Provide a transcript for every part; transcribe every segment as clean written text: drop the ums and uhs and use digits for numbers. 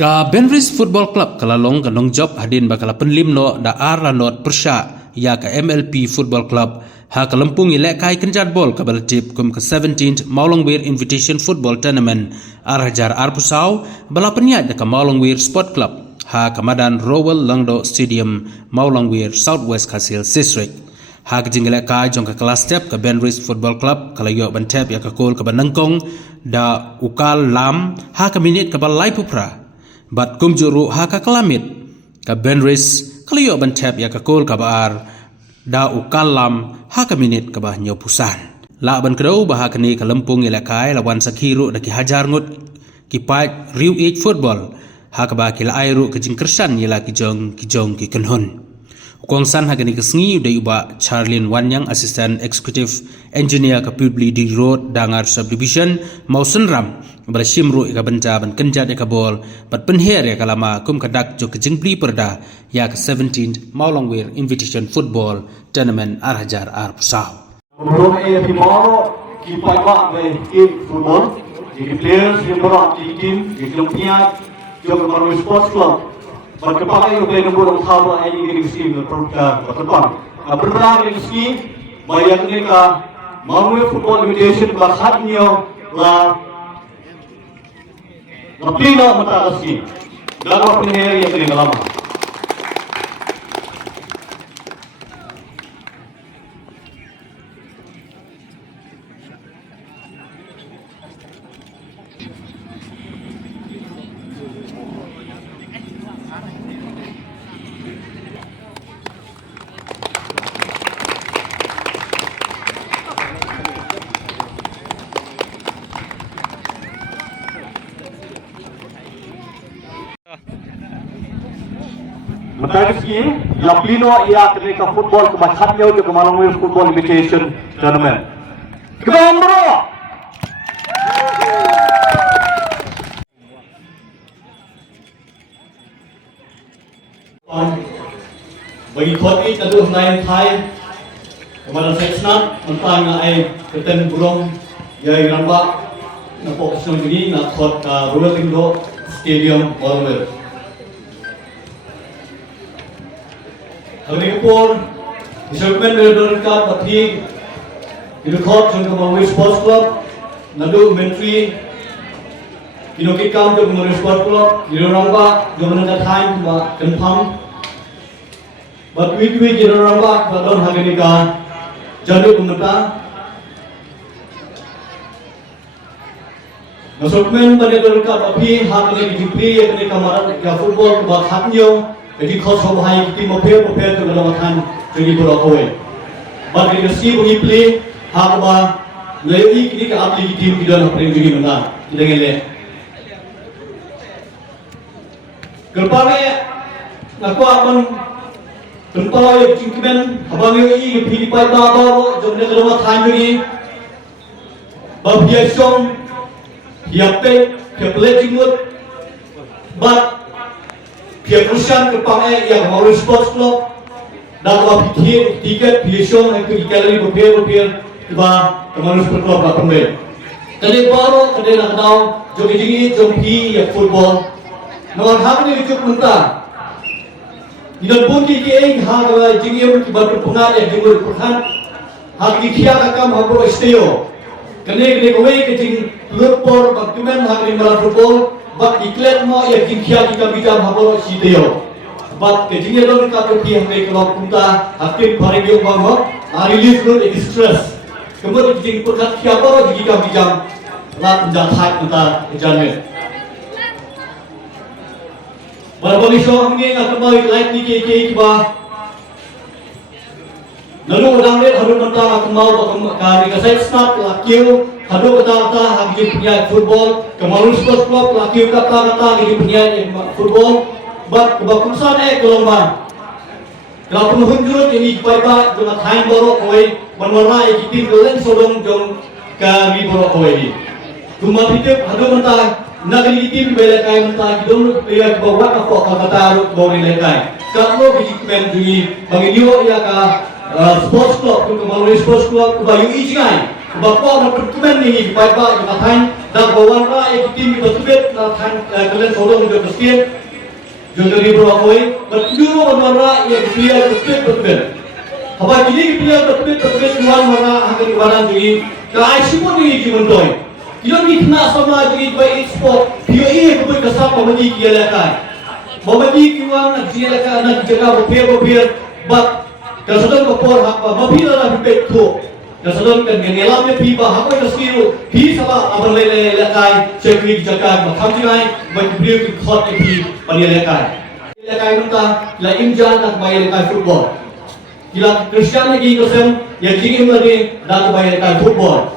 Ka Benris Football Club kalalong kanong job hadin bakala penlim no da ar lanot persya ya ka MLP Football Club ha kalampung ile kai kenjat bol ka balatip kum ke 17th Maulongweir Invitation Football Tournament ar hajar ar pusau bala peniat da ka Maulongweir Sport Club ha kamadan Rowell Langdo Stadium Maulongweir Southwest Kasil District ha kejingle kai jong ka kelas step ka Benris Football Club kalayo bantep ya ka kol ka banangkong da ukal lam ha ka minit ka balai pupra bat kumjuru ha ka kelamit ka Benris kaliyo bantep ya ka kol ka baar da ukalam ha ka minit ka bah nyopusan la ban kedau bah kani ka lempung ilakai lawan sakhiru da ki hajar ngut ki pat riu age football ha ka ba ki la airu ka jingkersan yela ki jong ki kenhun Kongsan ha kani kesngi da uba Charlene Wanyang assistant executive engineer ka Publi di road dangar subdivision Mausen Ram bala shimru ka banta ban kenjat ka bol bat penher ya kalama kum kadak jo kejingpli perda ya ke 17th Maulongweir Invitation Football Tournament ar hajar ar pusau From AFC Moro ki paiwa me football the players yang berat di tim di Lumpia jo Maulongweir Sports Club berkepakai oleh nombor utama ini di sini berperkara bertepan. Berperang di sini bayar mereka Maulongweir Football Invitation berhadnya la pina mata sini. Dan apa penihari yang terima lama. Mentari yang plino ia ketika football kebacatnya untuk Maulongweir Football Invitation Tournament. Kembali. Bagi koti tentu naik Thai kepada seksnat tentang ai keten burung yai ramba napok song ini nak kot Rowell Langdo Stadium Maulongweir. Hari pun disebutkan berdasarkan bagi direkod jangka Maulongweir Sports Club, lalu menteri inokikam jangka Maulongweir Sports Club, diroramba jangka time ba kenpam, bat wiki diroramba badon hagenika jadu pemerintah. Nasukmen berdasarkan bagi haknya dipri yang kamaran ya football ba haknya. Jadi kau sobai kita mopel tu dalam makan jadi berokoi. Bagi nasi bunyi play harba lagi kini ke atlet tim tidak nak pergi jadi mana tidak gelak. Kerana aku akan tentang cingkiman abang ini pilih pai bapa jomnya dalam makan jadi. Bapa song hiape hiape cinggut bat Pihak perusahaan kepangai yang Maulongweir Sports Club dan apa pikir tiket pilihsion yang ke galeri berpil tiba Maulongweir Sports Club akan main. Kali baru kali nak tahu jogi jingi jompi yang football. Namun hal ini cukup mentah. Idan pun kiki hal jingi yang kibar berpengaruh yang jumur perhan. Hal kiki akan habro istio. Kali kowe kecing lupor baktumen hal ini malam football. But declare mo ya jingkia kita bicara haboro sideo. But kejingnya dong kita pergi hamil kalau kita hakim barang yang bangun, relief from distress. Kemudian jing perkat siapa jika bicara lah penjahat kita jamin. Berbagi soal ini akan kembali live ni ke bah. Lalu orang lain harus mentah akan mau kami kasih start lakiu. Hadu kata-kata hagi punya football, Maulongweir Sports Club laki kata-kata hagi punya football, but kebakusan kelomban. Kalau penghujung ini baik-baik dengan time borok koi, warna tim kalian sodong jom kami borok koi. Cuma hidup hadu mentah, negeri tim belakai mentah hidung ia bawa kapok kata harus bawa belakai. Kalau bijikan jungi bagi dia ia sports club, Maulongweir Sports Club bayu ijai. Bapa berpertemuan ini baik-baik dengan time dak bawan ra ek tim ki batubet na than kalen solo jo Kristian jo dari beroi berjuru bawan ra ek dia batubet haba kini dia batubet tuan mana hakan waran jadi kai semua ni jiwan toy kilo ni kena sama jadi by export dia ini kebai kasar pemadi kia lekai pemadi kiwan nak dia lekai nak jaga bopir bat kasadan kopor hak mabila lah bipet tu kasadan kan ngelamnya piba hak itu skill pi sama abang lele lekai cekri jaga makam jingai bagi ke khot pi pada lekai nunta la imjan nak bayar lekai football kila Kristian lagi kosem yang jingim lagi nak bayar lekai football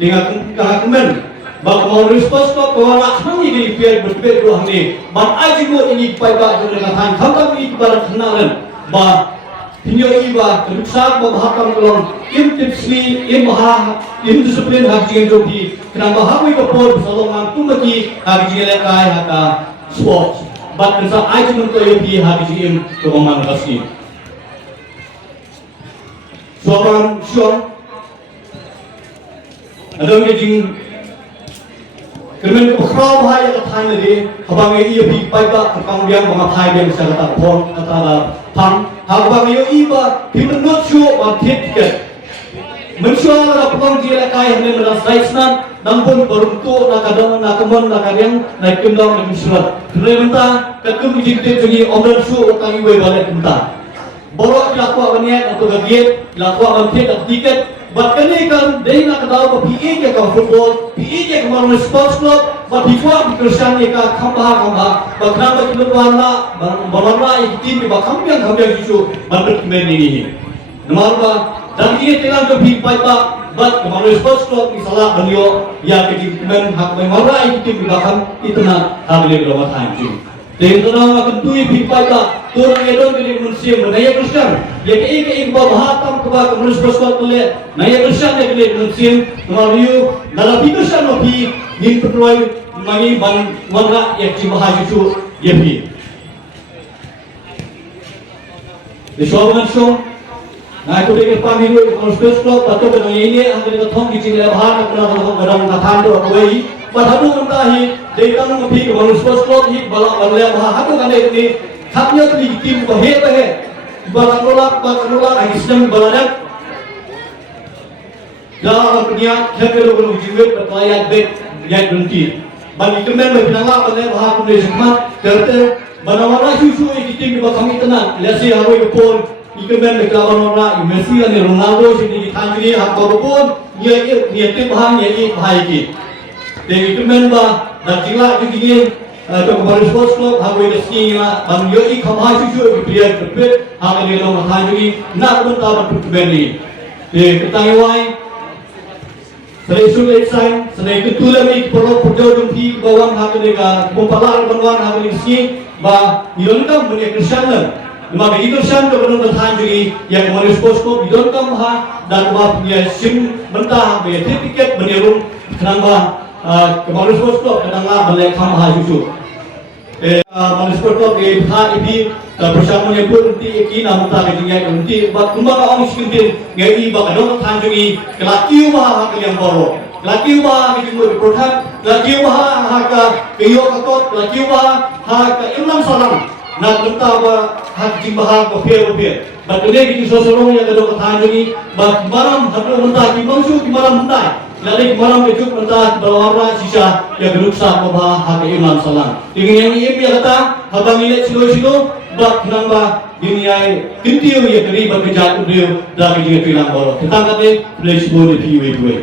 dengan kemen bak mau respons ko kawana kami di pier berbeda ruang ni ban aji mo ini paiba dengan han khamtam ini barat kenalan ba hinyo iba keduksak ba bahakam kolong im tipsli im ha im disiplin hak jingen jogi kenapa hawi ko por salongan tumaki hak jingen kai haka sports bat kerja aji mo to yopi hak jingen to man rasni soban syong adong jing kerana kerana bahaya ketan lagi, abang ia pergi payah kepang dia mengapai dia misalnya tak pon atau pang, abang ia iba di menurut show bangkit tiket, mensuara ada pelang dia lekai hendak merasai senang, nampun beruntuk nak kadang nak keman nak kadang naik kendang nak surat, kerana mentah ketum jingkit jadi orang show orang ibu balik mentah, borok dilakukan niat untuk gaget, dilakukan bangkit atau tiket. Bahkan ni kan dari nak tahu PA ke football, PA ke kemarin sports club, bahkan Kristian ni kan kambah, bahkan bagi warna, warna yang tim ni bahkan yang isu, bahkan kemarin ini. Nama dan ini telah lebih baik bah kemarin sports club ni salah beliau yang kemarin hak warna yang tim bahkan itu nak hamil berapa tahun. Dengan orang akan tuai pipai turun edon dari manusia menaya Kristian. Ya ke bahatam kebak manusia bersuat tulen. Naya Kristian ya ke manusia kemarin dalam Kristian lebih ni perluai mani ban warna yang cibahaya itu ya pi. Desawan show. Nah itu dia pamilu manusia bersuat atau dengan ini angkat ketong di sini bahar kerana orang katakan tu away. Padahal mentahi dekan mengapi manusia bersuat hit balak balak bahar tu kan ini haknya tu dikirim bahaya balak nolak lagi sedang baladan. Dalam dunia kita perlu berjiwet berpelayan bet yang berhenti. Bagi kemen berpinanglah balak bahar tu dari semua kerana bana susu dikirim bahar kami tenang. Lasi away kepon. Ikemen berkawan orang, Messi dan Ronaldo sini ditangkiri hak korupun, dia tim hang ini bahagia. Dan ikemen bah dan jila begini, kepada sports club hawi resmi lah, bang yoi kamai susu berpilihan berbeda, hang ini orang tangkiri, nak bentar berkemen ni. Ketangguai, seleksi sign, seleksi ketulami perlu perjalanan di bawah hak ini ka, kumpalar bangunan hak ini resmi, bah dilengkap menjadi Kristian. Maka itu saya untuk bertahan jadi yang kemarin sports club di dalam ha dan punya sim mentah punya tiket menyerum kenapa kemarin sports club kenapa balik ha susu kemarin sports club di ha ini bersama yang pun nanti kini mentah ketinggian nanti kembali orang miskin gay bak ada bertahan jadi kelaki ubah yang baru laki ubah kita mau bertahan laki ubah ha ke yo kakot laki ubah ha ke imam salam nak mentah hak jimbah ko fair batune ki sosoro ya gado katha jogi bat maram hatu mentah ki mangsu ki maram mentah lari maram ke juk mentah bawara sisa ya geruksa ko ba hak imam salam ingin yang ini ya kata habang ile silo bat namba dunia kintiu ya keri bat kejat beliau dari dia bilang boro tentang kate place body piwe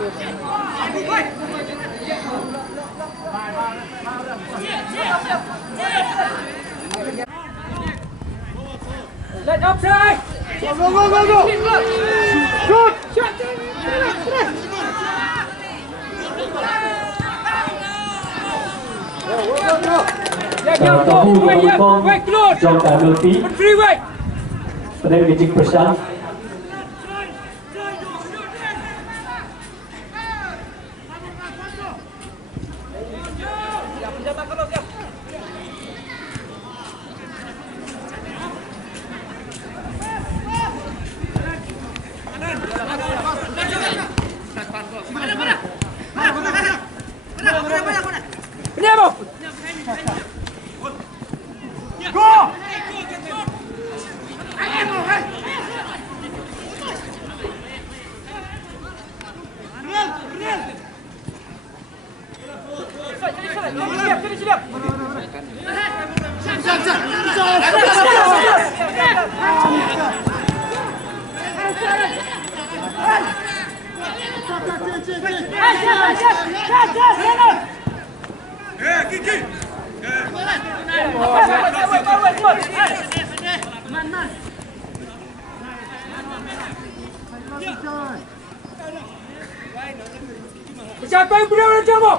Let offside. Go. Shoot. Cầu thủ của đội bóng trong cả đội phí và đây là chính Prashant. Andiamo. Siapa yang beri orang jamu?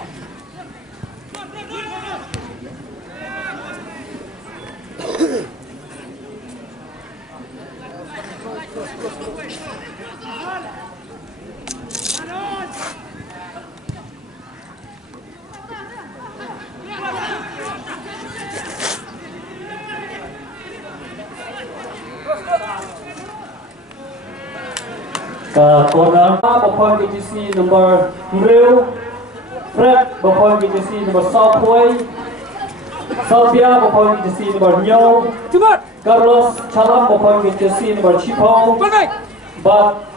Corner, ball GTC number Real, Fred, ball GTC number Southway, Salvia, ball GTC number Nyo, Cepat. Carlos Chalam, ball GTC number Chipo, Pandai. but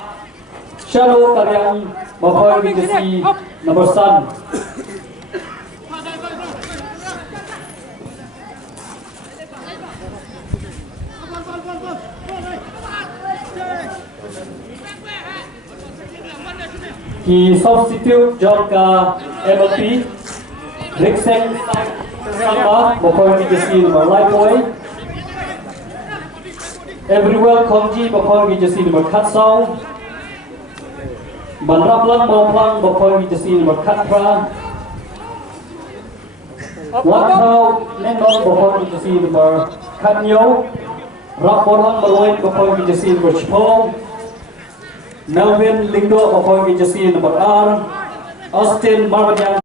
Shadow Karyang, ball GTC number Sun. He substitute John MLP, Ricksen Samba, before we just see number Lightway. Everywhere Kongji, before we just see number Katsong. Banraplang Boplang, before we just see number Katra. Wathau Nendon, before we just see number Kanyo. Rapolang Balway, before we just see number Chipong. Melvin Lindo, before we just see number R. Austin Marmajan.